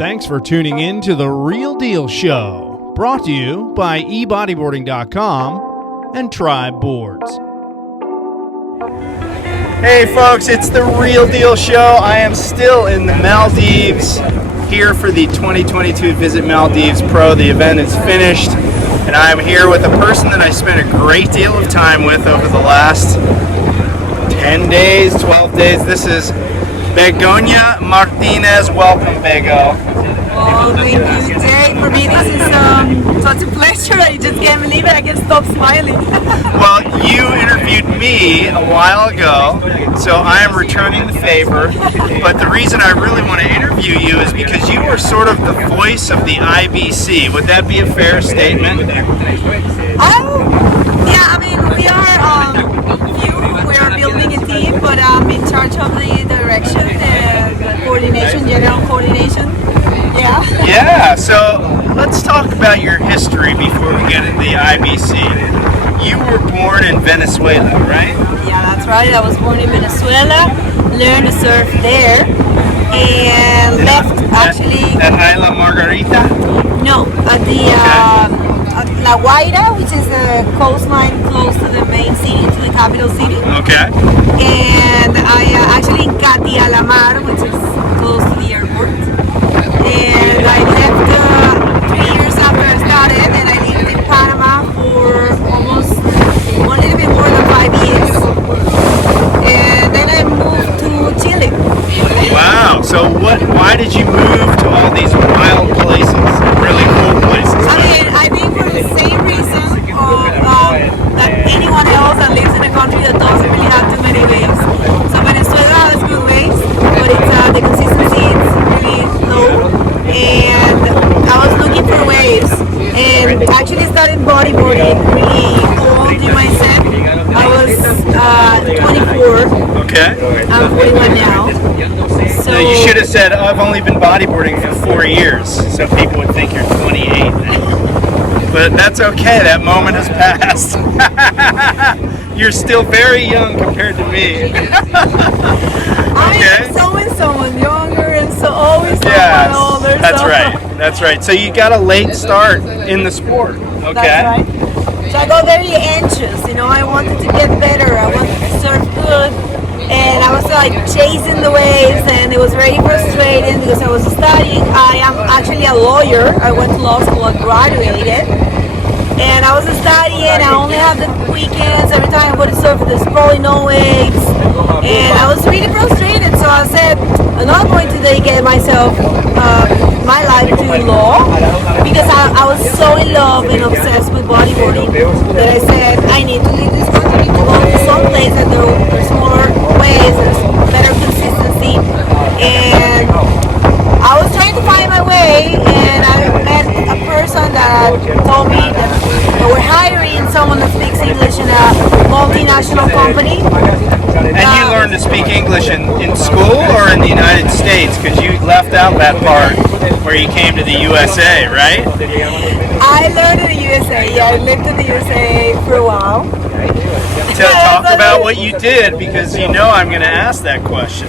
Thanks for tuning in to The Real Deal Show, brought to you by ebodyboarding.com and Tribe Boards. Hey folks, it's The Real Deal Show. I am still in the Maldives, here for the 2022 Visit Maldives Pro. The event is finished, and I am here with a person that I spent a great deal of time with over the last 10 days, 12 days. This is Bego Martinez. Welcome, Bego. Oh, thank you, Jay. For me, this is such a pleasure. I just can't believe it. I can't stop smiling. Well, you interviewed me a while ago, so I am returning the favor. But the reason I really want to interview you is because you were sort of the voice of the IBC. Would that be a fair statement? Oh, yeah. I mean, we are we are building a team, but I'm in charge of the direction and the coordination, general coordination. Yeah. Yeah, so let's talk about your history before we get into the IBC. You were born in Venezuela, right? Yeah, that's right. I was born in Venezuela, learned to surf there, and left actually. At Isla Margarita? No, at the La Guaira, which is a coastline close to the main city, to the capital city. Okay. And I actually got the Alamar, which is close to the airport. And I left 3 years after I started, and I lived in Panama for almost a little bit more than 5 years. And then I moved to Chile. Wow. So why did you move to all these wild places, really cool places? I mean, I think for the same reason that anyone else that lives in a country that doesn't really have too many waves. So Venezuela has good waves, but it's the consistency is really low. And I was looking for waves, and actually started bodyboarding really old in my set. I was 24. Okay. I'm 41 now. So You should have said, I've only been bodyboarding for 4 years, so people would think you're 28. But that's okay, that moment has passed. You're still very young compared to me. I'm always someone younger and so always someone older. That's right. That's right. So you got a late start in the sport. Okay. That's right. So I got very anxious, I wanted to get better. I wanted to surf good. And I was like chasing the waves, and it was very frustrating because I was studying. I am actually a lawyer. I went to law school, I graduated. And I was studying, I only had the weekends. Every time I go to surf, there's probably no waves. And I was really frustrated, so I said, I'm not going to dedicate myself, my life to law, because I was so in love and obsessed with bodyboarding that I said, I need to leave this country to go to some place that there's more waves, there's better consistency. And I was trying to find my way, and I met a person that told me that they were hiring someone that speaks English in a multinational company. And you learned to speak English in school or in the United States? Because you left out that part where you came to the USA, right? I learned in the USA. Yeah, I lived in the USA for a while. So talk about what you did, because I'm going to ask that question.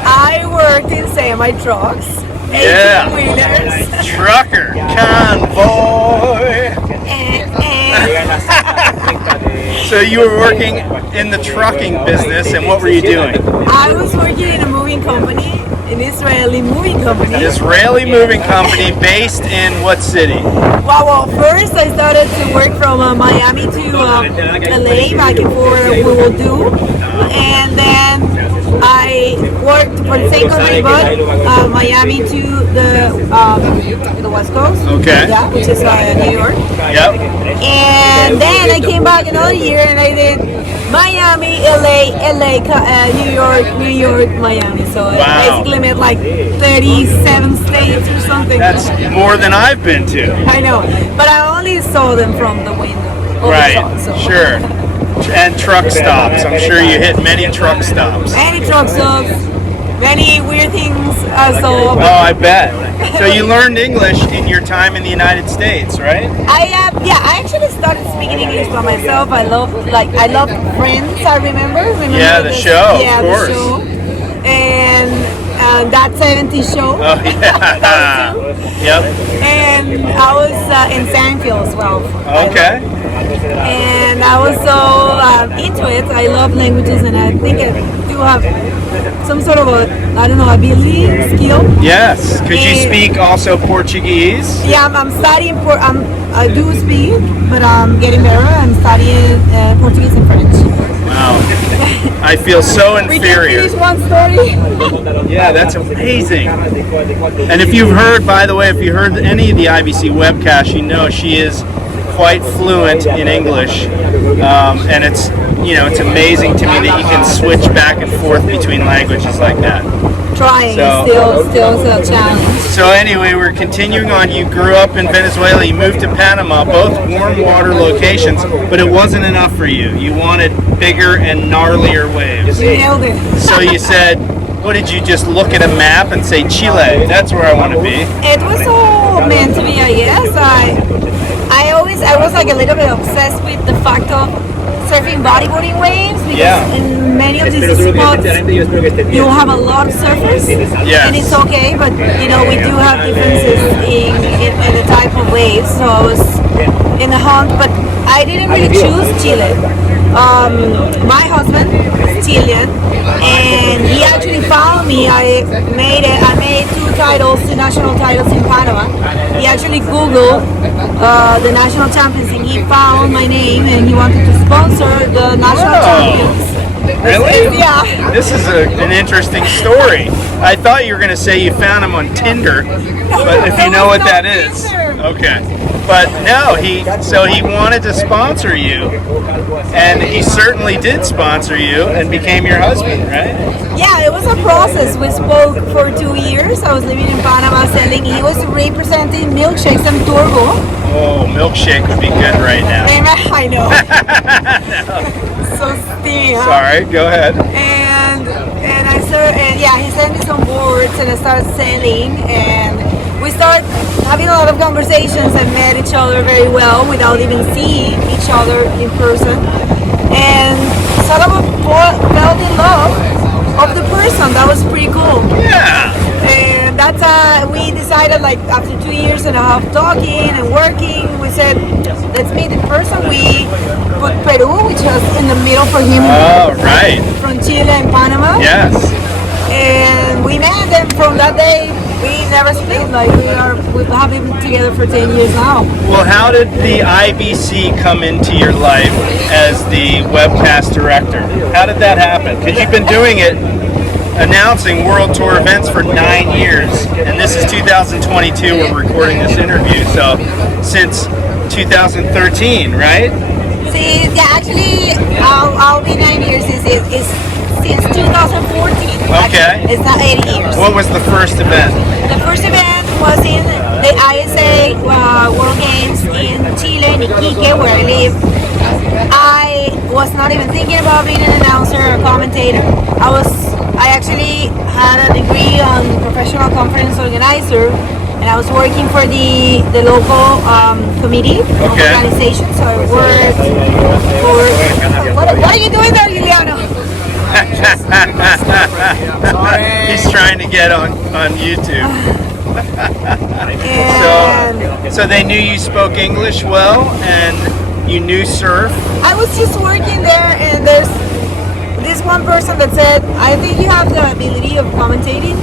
I worked in semi-trucks, 18-wheelers. Trucker, convoy. So you were working in the trucking business, and what were you doing? I was working in a moving company, an Israeli moving company. Israeli moving company based in what city? Well, first I started to work from Miami to LA back and forth we will do, and then I worked for the same company, but Miami to the West Coast. Okay. Yeah, which is New York. Yep. And then I came back another year and I did Miami, LA, New York, Miami. So I basically made like 37 states or something. That's more than I've been to. I know, but I only saw them from the window. Right, sure. And truck stops. I'm sure you hit many truck stops. Many truck stops, many weird things I saw. Oh, I bet. So you learned English in your time in the United States, right? I actually started speaking English by myself. I loved Friends. I remember. Yeah, the show. Yeah, of course. the show. And That 70s show. Oh yeah. Yep. And I was in Seinfeld as well. Okay. And I was so into it. I love languages, and I think I do have some sort of ability, skill. Yes. Could you speak also Portuguese? Yeah, I'm studying. I do speak, but I'm getting better. I'm studying Portuguese and French. Wow. I feel so inferior. We can finish one story. Yeah, that's amazing. And if you've heard, by the way, if you heard any of the IBC webcasts, you know she is quite fluent in English, and it's amazing to me that you can switch back and forth between languages like that. Trying, still a challenge. So anyway, we're continuing on. You grew up in Venezuela, you moved to Panama, both warm water locations, but it wasn't enough for you. You wanted bigger and gnarlier waves. You nailed it. So you said, what did you just look at a map and say, Chile, that's where I want to be? It was all meant to be, I guess. I was like a little bit obsessed with the fact of surfing bodyboarding waves, because in many of these spots you have a lot of surfers, and it's okay, but we do have differences in the type of waves. So I was in the hunt, but I didn't really choose Chile. My husband is Chilean, and he actually found me. I made 2 titles, 2 national titles in Panama. He actually Googled the national champions, and he found my name, and he wanted to sponsor the national champions. Really? Yeah. This is an interesting story. I thought you were going to say you found him on Tinder, but if you know what that is. Okay. But no, he wanted to sponsor you, and he certainly did sponsor you and became your husband, right? Yeah, it was a process. We spoke for 2 years. I was living in Panama selling. He was representing milkshakes and turbo. Oh, milkshake would be good right now. I know. So steamy, huh? Sorry, go ahead. And I started, and yeah, he sent me some boards, and I started selling, and we started having a lot of conversations and met each other very well without even seeing each other in person, and sort of fell in love of the person. That was pretty cool. Yeah. And that's we decided, like, after 2 years and a half talking and working, we said, let's meet in person. We put Peru, which was in the middle for him. Oh, right. From Chile and Panama. Yes. And we met, and from that day we never split. Like, we've been together for 10 years now. Well, how did the IBC come into your life as the webcast director? How did that happen? Because you've been doing it, announcing World Tour events for 9 years, and this is 2022. We're recording this interview, so since 2013, right? See, yeah, actually, I'll be 9 years. It's since 2014. Okay. It's not 8 years. What was the first event? The first event was in the ISA World Games in Chile, in Iquique, where I live. I was not even thinking about being an announcer or commentator. I actually had a degree on professional conference organizer, and I was working for the local committee of organization. So I worked for. What are you doing there, Juliano? He's trying to get on YouTube. So they knew you spoke English well, and you knew surf. I was just working there, and there's this one person that said, I think you have the ability of commentating.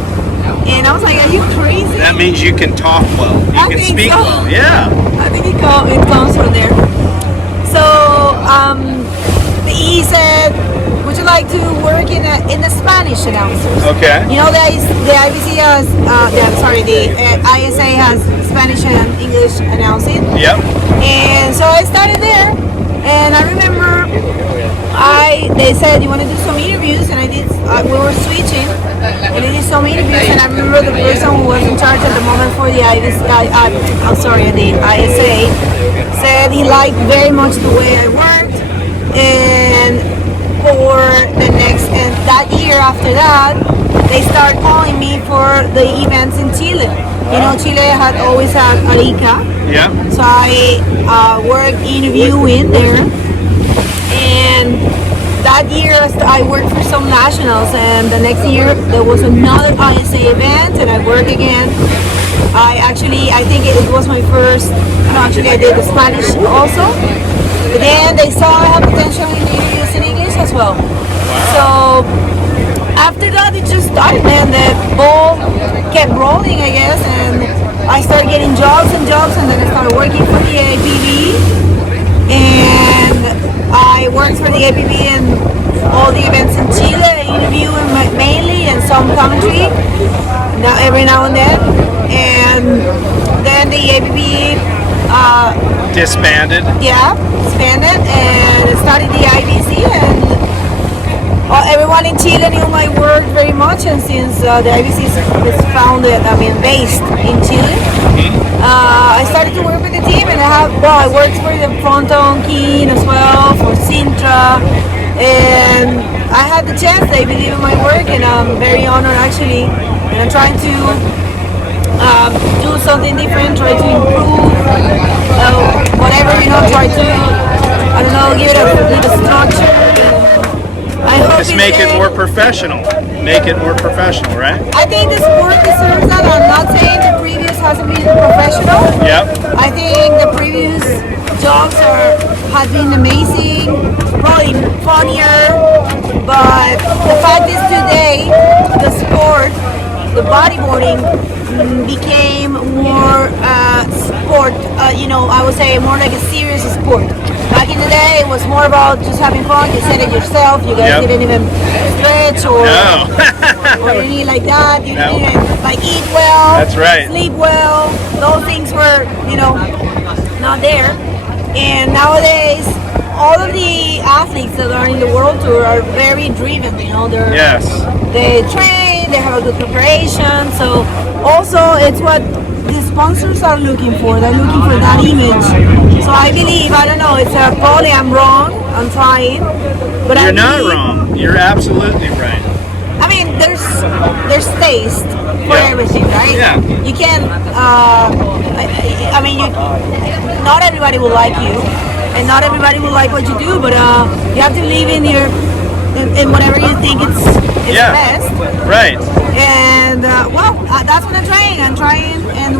And I was like, are you crazy? That means you can talk well. You can speak well. Yeah. I think it comes from there. So he said, would you like to work in the Spanish announcers? Okay. You know, the IBC has, the ISA has Spanish and English announcing. Yep. And so I started there, and I remember they said, you want to do some interviews, and I did. We were switching, and I did some interviews, and I remember the person who was in charge at the moment for the the ISA said he liked very much the way I worked, and for the next, and that year after that, they started calling me for the events in Chile. You know, Chile had always had Arica. Yeah. So I worked interviewing there, and that year I worked for some nationals, and the next year there was another ISA event, and I worked again. I think it was my first. No, actually, I did the Spanish also. But then they saw I had potential in using English as well. So after that, it just started, man. The ball kept rolling, I guess, and I started getting jobs, and then I started working for the APB, and I worked for the APB in all the events in Chile, interviewing mainly, and some commentary, every now and then. And then the APB disbanded. Yeah, disbanded, and started the IBC, and everyone in Chile knew my work very much, and since the IBC is founded, based in Chile, I started to work with the team, and I worked for the Fronton King as well, for Sintra, and I had the chance. They believe in my work, and I'm very honored actually, and I'm trying to do something different, try to improve whatever, try to, give it a little structure. I hope just make it more professional. Make it more professional, right? I think the sport deserves that. I'm not saying the previous hasn't been professional. Yep. I think the previous jobs have been amazing, probably funnier, but the fact is today, the sport, the bodyboarding became more sport, I would say more like a serious sport. Back in the day, it was more about just having fun. You said it yourself. You guys didn't even stretch or anything like that. You didn't even eat well. That's right. Sleep well. Those things were, not there. And nowadays, all of the athletes that are in the World Tour are very driven. They train. They have a good preparation. So also, it's what the sponsors are looking for. They're looking for that image. So I believe, it's probably I'm wrong. I'm trying, but you're not wrong. You're absolutely right. There's taste for everything, right? Yeah. You can. Not everybody will like you, and not everybody will like what you do. But you have to believe in in whatever you think it's best. Right. And that's what I'm trying. And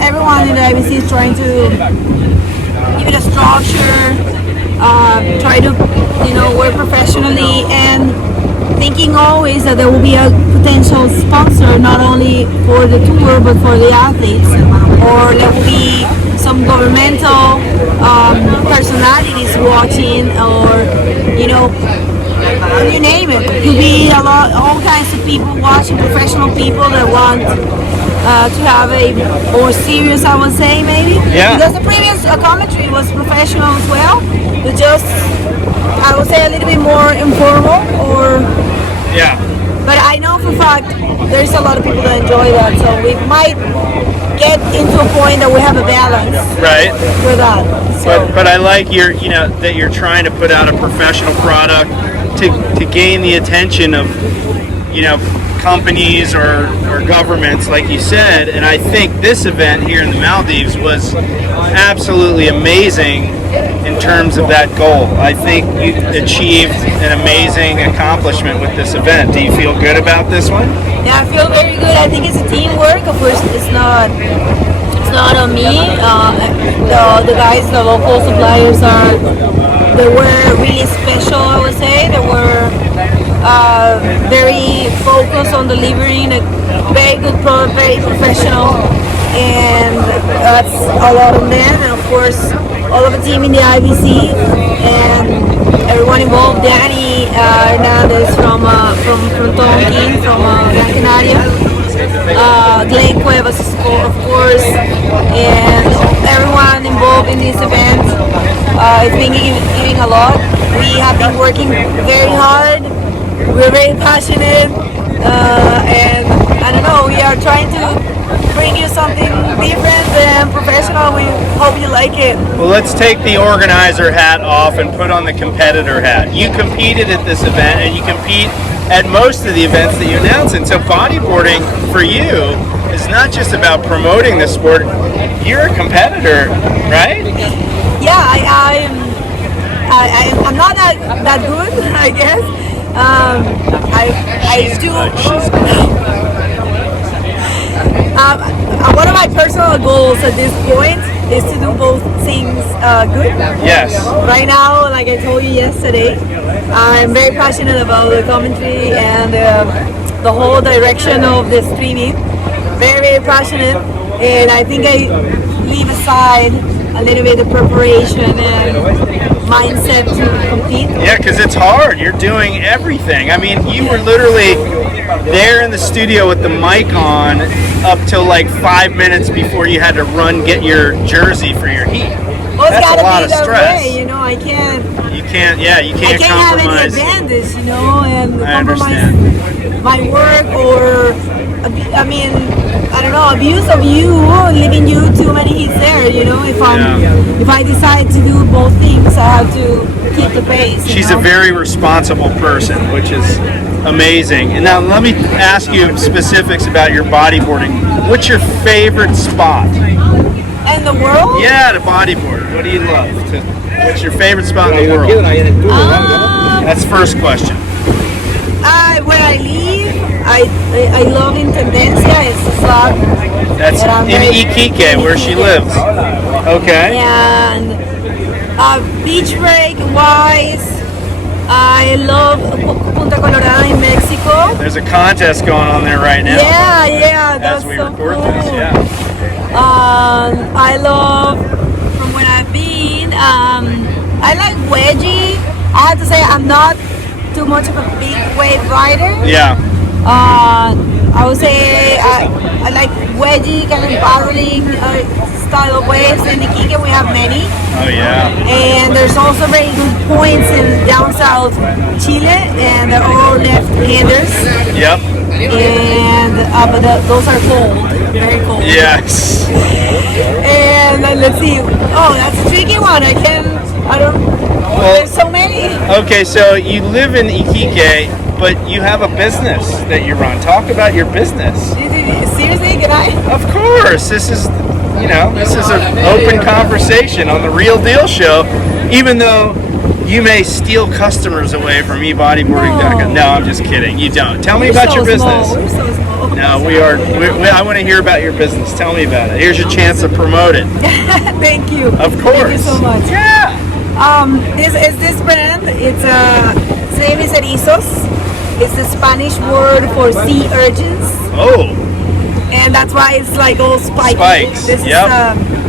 everyone in the IBC is trying to give it a structure, try to, work professionally, and thinking always that there will be a potential sponsor, not only for the tour but for the athletes, or there will be some governmental personalities watching, or you name it. It could be all kinds of people watching, professional people that want to have a more serious, I would say, maybe. Yeah. Because the previous commentary was professional as well, but just, I would say, a little bit more informal, or. Yeah. But I know for a fact there's a lot of people that enjoy that, so we might get into a point that we have a balance. Right. For that. So. But I like that you're trying to put out a professional product to gain the attention of companies or governments, like you said. And I think this event here in the Maldives was absolutely amazing in terms of that goal. I think you achieved an amazing accomplishment with this event. Do you feel good about this one? Yeah, I feel very good. I think it's a teamwork. Of course, it's not on me. The guys, the local suppliers they were really special, I would say. They were very focused on delivering a very good product, very professional, and that's a lot of them. And of course, all of the team in the IBC and everyone involved. Danny Hernandez from Tonkin, from Gran Canaria. Glenn Cuevas, of course, and everyone involved in this event. It's been giving a lot. We have been working very hard. We're very passionate, and I don't know, we are trying to bring you something different and professional. We hope you like it. Well, let's take the organizer hat off and put on the competitor hat. You competed at this event, and you compete at most of the events that you announce. And so bodyboarding for you is not just about promoting the sport. You're a competitor, right? Yeah, I'm not that good, I guess. I do. One of my personal goals at this point is to do both things good. Yes. Right now, like I told you yesterday, I'm very passionate about the commentary and the whole direction of the streaming. Very, very passionate, and I think I leave aside a little bit of preparation and mindset to compete. Yeah, because it's hard. You're doing everything. I mean, you were literally there in the studio with the mic on up till like 5 minutes before you had to run get your jersey for your heat. Well, it's That's gotta a lot be of that stress. way, you know. I can't. You can't. Yeah, you I can't can't have any compromise. advantage, you know, and I compromise understand. my work or, I mean, I don't know, abuse of you, leaving you too many hits there, you know. If I decide to do both things, I have to keep the pace. She's a very responsible person, which is amazing. And now let me ask you specifics about your bodyboarding. What's your favorite spot? And the world? Yeah, to bodyboard. What do you love? What's your favorite spot in the world? That's first question. Where I live, I love Intendencia. It's a spot. That's that I'm in very- Iquique, where she lives. Okay. And beach break wise, I love Punta Colorada in Mexico. There's a contest going on there right now. Yeah, that's As we so record cool. this, yeah. I love, from when I've been, I like wedgie. I have to say I'm not too much of a big wave rider. Yeah. I would say I like wedgie, kind of barreling style of waves. In Iquique we have many. Oh yeah. And there's also very good points in down south Chile, and they're all left-handers. Yep. And but those are cold, very cold. Yes. And let's see. Oh, that's a tricky one. There's so many. Okay, so you live in Iquique, but you have a business that you run. Talk about your business. Seriously, can I? Of course. This is an open conversation on the Real Deal Show, even though you may steal customers away from ebodyboarding.com. No, I'm just kidding. You don't. Tell me about your business. We're so small. No, I want to hear about your business. Tell me about it. Here's your chance to promote it. Thank you. Of course. Thank you so much. Yeah. This brand. Its name is erizos. It's the Spanish word for sea urchins, Oh, and that's why it's like all spiky. Spikes, This yep. is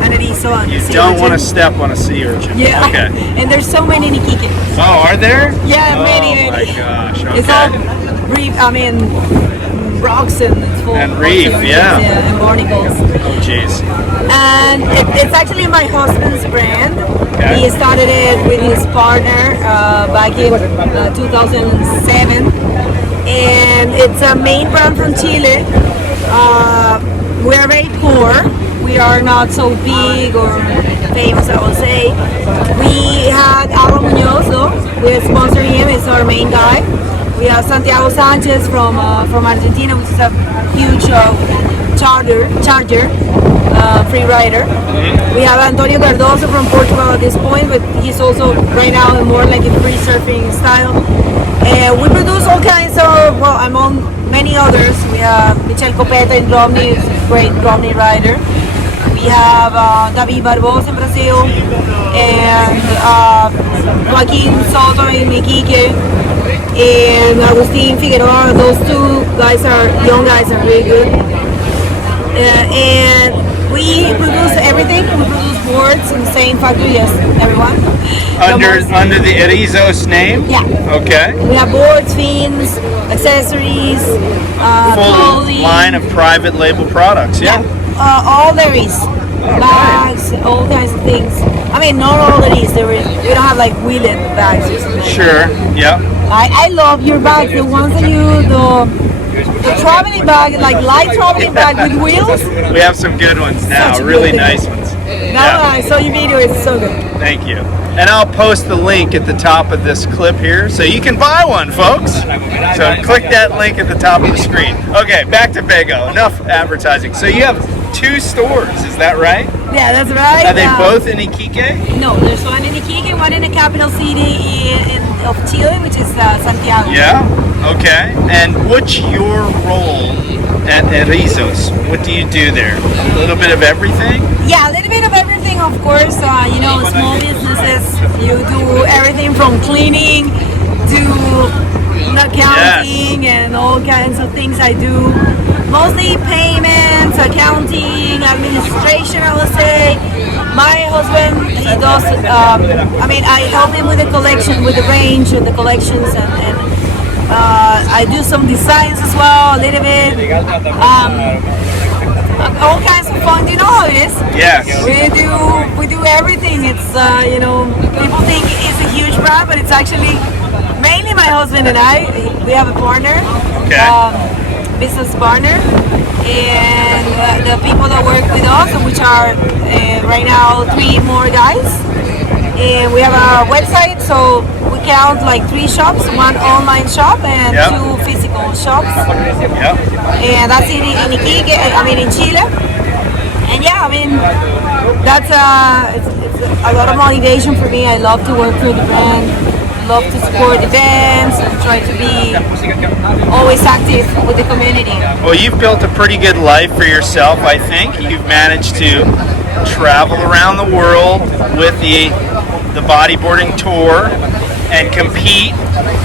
an erizo. you sea don't want to urchin. step on a sea urchin. Yeah. Okay. And there's so many in Iquique. Oh, are there? Yeah, oh, many. Oh my gosh. Okay. It's all reef. I mean, rocks and it's full And of reef, urchins, yeah. and barnacles. Oh, jeez. And it's actually my husband's brand. Okay. He started it with his partner back in 2007, and it's a main brand from Chile. We are very poor. We are not so big or famous, I would say. We had Aldo Munoz, though. We're sponsoring him. It's our main guy. We have Santiago Sanchez from Argentina, which is a huge charger, free rider. We have Antonio Cardoso from Portugal at this point, but he's also right now more like a free surfing style. And we produce all kinds of, among many others. We have Michel Copeta in Romney, is a great Romney rider. We have David Barbosa in Brazil, and Joaquin Soto in Iquique, and Agustin Figueroa. Those two guys young guys are really good. And we produce everything. We produce boards in the same factory as everyone. Under the Erizos name? Yeah. Okay. We have boards, fins, accessories, Full clothing. line of private label products. Yeah. All there is. Bags, all kinds of things. I mean, not all there is. We don't have like wheeled bags or something. Sure. Yeah. I love your bags. The ones that the traveling bag, like light traveling bag with wheels. We have some good ones now. Such a Really good thing. nice ones. Now I saw your video. It's so good. Thank you. And I'll post the link at the top of this clip here so you can buy one, folks. So click that link at the top of the screen. Okay, back to Bego. Enough advertising. So you have 2 stores, is that right? Yeah, that's right. Are they both in Iquique? No, there's one in Iquique, one in the capital city of Chile, which is Santiago. Yeah, okay. And what's your role at Rizos? What do you do there? A little bit of everything? Yeah, a little bit of everything, of course. You know, small businesses, you do everything from cleaning to accounting and all kinds of things I do. Mostly payments, accounting, administration, I would say. My husband, he does, I help him with the collection, with the range and the collections, and I do some designs as well, a little bit. All kinds of fun, you know how it is. Yes. We do everything. It's people think it's a huge brand, but it's actually mainly my husband and I. We have a partner, business partner, and the people that work with us, which are right now 3 more guys. And we have a website, so we count like 3 shops, 1 online shop and 2 physical shops. And that's in Iquique, in Chile. And yeah, that's it's a lot of motivation for me. I love to work for the brand. Love to support events and try to be always active with the community. Well, you've built a pretty good life for yourself, I think. You've managed to travel around the world with the bodyboarding tour and compete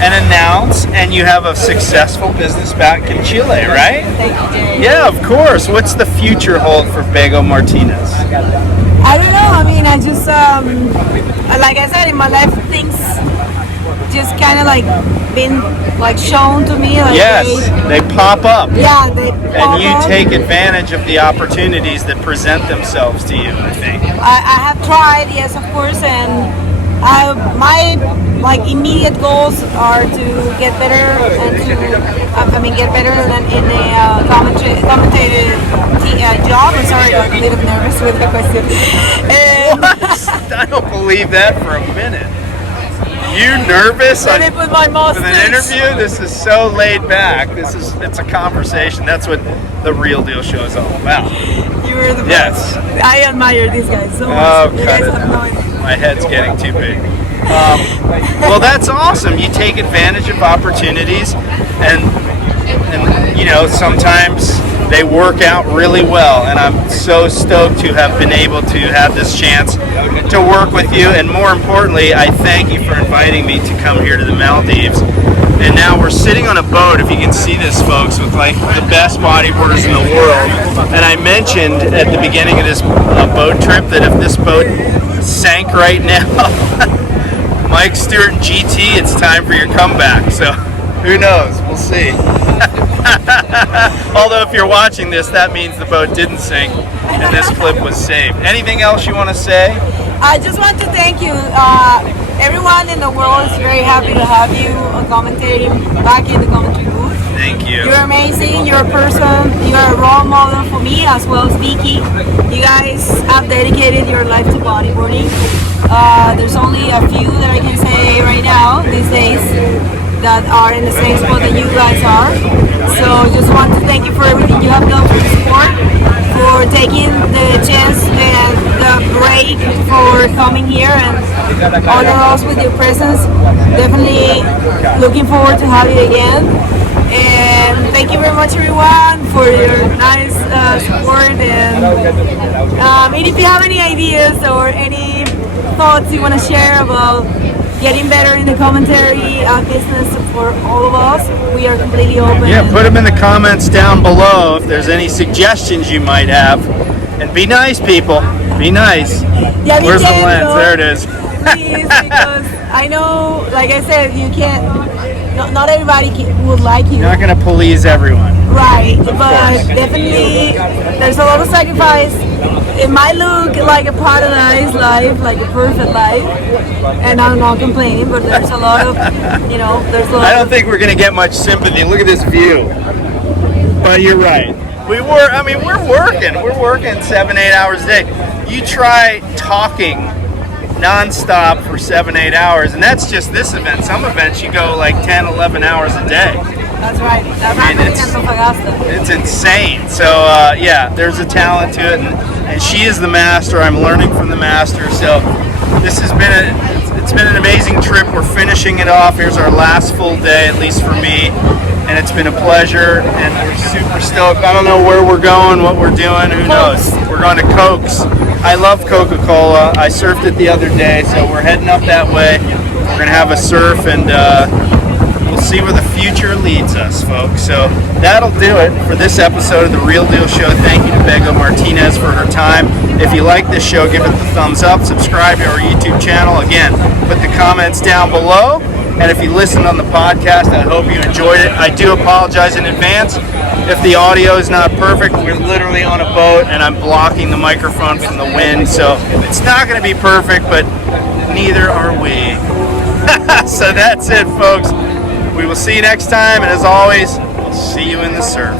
and announce, and you have a successful business back in Chile, right? Thank you, Jerry. Yeah, of course. What's the future hold for Bego Martinez? I don't know. I just, like I said, in my life, things just kind of like been like shown to me. Like yes, they pop up. Yeah, they pop up. And you take advantage of the opportunities that present themselves to you, I think. I have tried, yes, of course, and my immediate goals are to get better and to get better than in a commentator job. I'm sorry, I'm a little nervous with the question. What? I don't believe that for a minute. You nervous Let me put my with an interview? This is so laid back. It's a conversation. That's what the Real Deal show is all about. You were the best. Yes. I admire these guys so much. Oh, you guys have no idea. My head's getting too big. Well, that's awesome. You take advantage of opportunities, and sometimes they work out really well, and I'm so stoked to have been able to have this chance to work with you, and more importantly, I thank you for inviting me to come here to the Maldives. And now we're sitting on a boat, if you can see this, folks, with like the best bodyboarders in the world. And I mentioned at the beginning of this boat trip that if this boat sank right now, Mike Stewart and GT, it's time for your comeback. So who knows? We'll see. Although if you're watching this, that means the boat didn't sink and this clip was saved. Anything else you want to say? I just want to thank you. Everyone in the world is very happy to have you commentating back in the commentary booth. Thank you. You're amazing. You're a person. You're a role model for me as well as Vicky. You guys have dedicated your life to bodyboarding. There's only a few that I can say right now these days that are in the same spot that you guys are. So just want to thank you for everything you have done for the sport, for taking the chance and the break for coming here and honor us with your presence. Definitely looking forward to have you again. And thank you very much, everyone, for your nice support. And if you have any ideas or any thoughts you want to share about getting better in the commentary business for all of us, we are completely open. Yeah, put them in the comments down below if there's any suggestions you might have. And be nice, people. Be nice. Yeah, where's the lens? There it is. Please, because I know, like I said, you can't. Not everybody would like you. You're not going to please everyone. Right, but definitely there's a lot of sacrifice. It might look like a paradise life, like a perfect life, and I'm not complaining, but there's a lot of, there's a lot. I don't think we're going to get much sympathy. Look at this view. But you're right. We're working 7-8 hours a day. You try talking non-stop for 7-8 hours, and that's just this event. Some events you go like 10-11 hours a day. That's right. That's I mean, happening in Antofagasta. it's insane. So yeah, there's a talent to it, and she is the master. I'm learning from the master. So this has been it's been an amazing trip. We're finishing it off. Here's our last full day, at least for me, and it's been a pleasure. And we're super stoked. I don't know where we're going, what we're doing. Who knows? We're going to Cokes. I love Coca-Cola. I surfed it the other day, so we're heading up that way. We're gonna have a surf, and we'll see where the future leads us, folks. So that'll do it for this episode of The Real Deal Show. Thank you to Bego Martinez for her time. If you like this show, give it the thumbs up. Subscribe to our YouTube channel. Again, put the comments down below. And if you listened on the podcast, I hope you enjoyed it. I do apologize in advance if the audio is not perfect. We're literally on a boat, and I'm blocking the microphone from the wind. So it's not going to be perfect, but neither are we. So that's it, folks. We will see you next time, and as always, we'll see you in the surf.